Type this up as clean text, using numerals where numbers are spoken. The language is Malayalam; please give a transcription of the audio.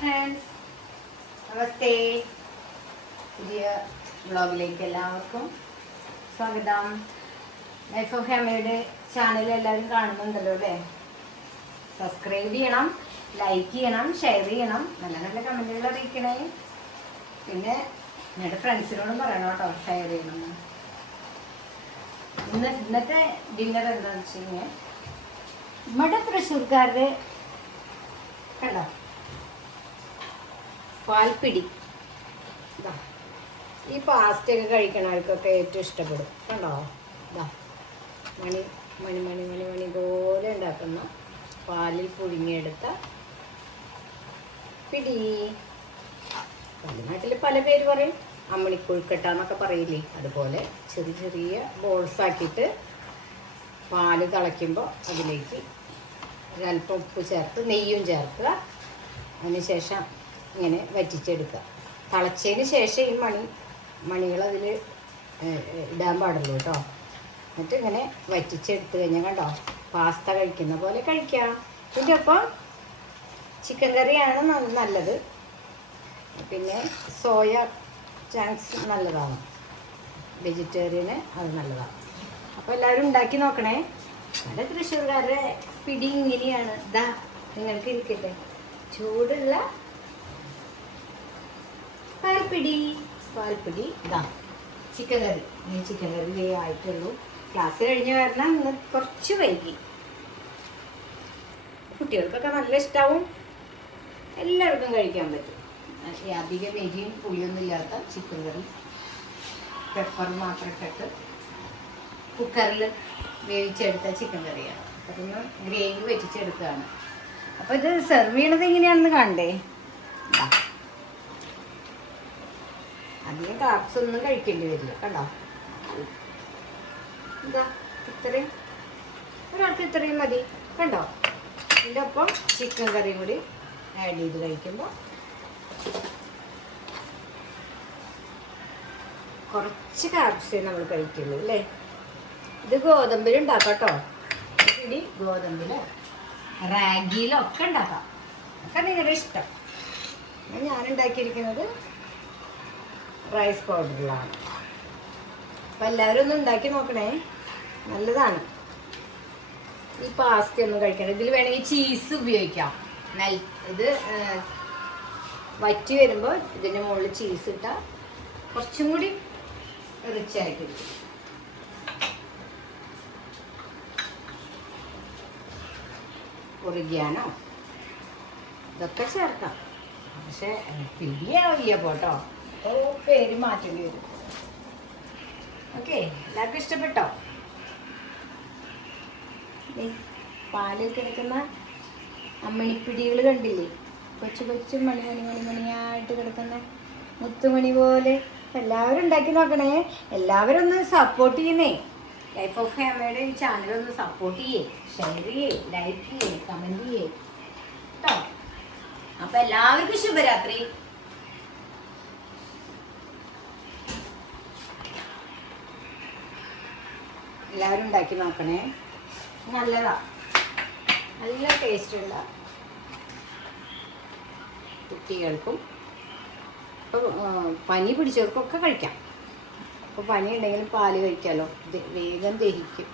ഫ്രണ്ട്സ്, നമസ്തേ. പുതിയ വ്ളോഗിലേക്ക് എല്ലാവർക്കും സ്വാഗതം. ലൈഫ് ഓഫ് ഹേമയുടെ ചാനൽ എല്ലാവരും കാണുന്നുണ്ടല്ലോ അല്ലേ? സബ്സ്ക്രൈബ് ചെയ്യണം, ലൈക്ക് ചെയ്യണം, ഷെയർ ചെയ്യണം, നല്ല നല്ല കമൻറ്റുകൾ അറിയിക്കണേ. പിന്നെ ഞങ്ങളുടെ ഫ്രണ്ട്സിനോടും പറയണം കേട്ടോ, ഷെയർ ചെയ്യണം. ഇന്നത്തെ ഡിന്നർ എന്താണെന്ന് വെച്ച് കഴിഞ്ഞാൽ നമ്മുടെ തൃശ്ശൂർക്കാരുടെ കണ്ടോ പാൽപ്പിടി. ഇതാ ഈ പാസ്റ്റൊക്കെ കഴിക്കണവർക്കൊക്കെ ഏറ്റവും ഇഷ്ടപ്പെടും. കണ്ടോ ഇതാ മണി മണി മണി മണി മണി പോലെ ഉണ്ടാക്കുന്ന പാലിൽ പുഴുങ്ങിയെടുത്ത പിടി. നാട്ടിൽ പല പേര് പറയും, അമ്മണിക്കൊഴുക്കട്ട എന്നൊക്കെ പറയില്ലേ, അതുപോലെ ചെറിയ ചെറിയ ബോൾസാക്കിയിട്ട് പാല് തിളയ്ക്കുമ്പോൾ അതിലേക്ക് ഒരല്പം ഉപ്പ് ചേർത്ത് നെയ്യും ചേർക്കുക. അതിനുശേഷം ഇങ്ങനെ വറ്റിച്ചെടുക്കുക. തിളച്ചതിന് ശേഷം ഈ മണികളതിൽ ഇടാൻ പാടുള്ളൂ കേട്ടോ. എന്നിട്ട് ഇങ്ങനെ വറ്റിച്ചെടുത്ത് കഴിഞ്ഞാൽ കണ്ടോ പാസ്ത കഴിക്കുന്ന പോലെ കഴിക്കാം. ഇതിൻ്റെ ഒപ്പം ചിക്കൻ കറിയാണ് നല്ലത്. പിന്നെ സോയ ചാങ്ക്സ് നല്ലതാണ്, വെജിറ്റേറിയന് അത് നല്ലതാണ്. അപ്പോൾ എല്ലാവരും ഉണ്ടാക്കി നോക്കണേ. നമ്മുടെ തൃശ്ശൂർക്കാരുടെ പിടി ഇങ്ങനെയാണ്. ഇതാ നിങ്ങൾക്ക് ഇരിക്കട്ടെ, ചൂടുള്ള പാൽപ്പിടി. ഇതാ ചിക്കൻ കറി. ചിക്കൻ കറി ആയിട്ടുള്ളൂ. ക്ലാസ് കഴിഞ്ഞ് വരണം. ഇന്ന് കുറച്ച് വൈകി. കുട്ടികൾക്കൊക്കെ നല്ല ഇഷ്ടമാവും, എല്ലാവർക്കും കഴിക്കാൻ പറ്റും. അധികം എരിയും പുളിയൊന്നും ഇല്ലാത്ത ചിക്കൻ കറി, പെപ്പർ മാത്രം ഇട്ടിട്ട് കുക്കറിൽ വേവിച്ചെടുത്ത ചിക്കൻ കറിയാണ്. അതൊന്ന് ഗ്രേവി വെറ്റിച്ചെടുക്കുകയാണ്. അപ്പോൾ ഇത് സെർവ് ചെയ്യണത് എങ്ങനെയാണെന്ന് കണ്ടേ. അധികം കാർബ്സ് ഒന്നും കഴിക്കേണ്ടി വരില്ല. കണ്ടോ എന്താ ഇത്രയും, ഒരാൾക്ക് ഇത്രയും മതി. കണ്ടോ ഇതിൻ്റെ ഒപ്പം ചിക്കൻ കറി കൂടി ആഡ് ചെയ്ത് കഴിക്കുമ്പോൾ കുറച്ച് കാർബ്സേ നമ്മൾ കഴിക്കുള്ളൂ അല്ലേ. ഇത് ഗോതമ്പിലുണ്ടാക്കാം കേട്ടോ. പിടി ഗോതമ്പിലോ റാഗിയിലോ ഒക്കെ ഉണ്ടാക്കാം. ഒക്കെ നിങ്ങളുടെ ഇഷ്ടം. ഞാനുണ്ടാക്കിയിരിക്കുന്നത് റൈസ് പൗഡറിലാണ്. അപ്പം എല്ലാവരും ഒന്ന് ഉണ്ടാക്കി നോക്കണേ, നല്ലതാണ്. ഈ പാസ്ത ഒന്നും കഴിക്കണം. ഇതിൽ വേണമെങ്കിൽ ചീസ് ഉപയോഗിക്കാം. ഇത് വറ്റി വരുമ്പോൾ ഇതിൻ്റെ മുകളിൽ ചീസ് ഇട്ടാൽ കുറച്ചും കൂടി റിച്ച് ആയിട്ടിരിക്കും. ഒറിഗാനോ ഇതൊക്കെ ചേർക്കാം. പക്ഷെ പിടിയാവില്ല പോട്ടോ, പേര് മാറ്റേണ്ടി വരും. ഓക്കെ, എല്ലാവർക്കും ഇഷ്ടപ്പെട്ടോ? പാലിൽ കിടക്കുന്ന അമ്മണിപ്പിടികൾ കണ്ടില്ലേ? കൊച്ചു കൊച്ചു മണി മണി മണി മണിയായിട്ട് കിടക്കുന്ന മുത്തുമണി പോലെ. എല്ലാവരും ഉണ്ടാക്കി നോക്കണേ. എല്ലാവരും ഒന്ന് സപ്പോർട്ട് ചെയ്യുന്നേ. ലൈഫ് ഓഫ് ഹേമയുടെ ഈ ചാനലൊന്ന് സപ്പോർട്ട് ചെയ്യേ, ഷെയർ ചെയ്യേ, ലൈക്ക് ചെയ്യേ, കമൻറ്റ് ചെയ്യേ കേട്ടോ. അപ്പം എല്ലാവർക്കും ശുഭരാത്രി. എല്ലാവരും ഉണ്ടാക്കി നോക്കണേ, നല്ലതാ, നല്ല ടേസ്റ്റുള്ള കുട്ടികൾക്കും ഇപ്പോൾ പനി പിടിച്ചവർക്കൊക്കെ കഴിക്കാം. അപ്പോൾ പനി ഉണ്ടെങ്കിലും പാല് കഴിക്കാമല്ലോ, വേഗം ദഹിക്കും.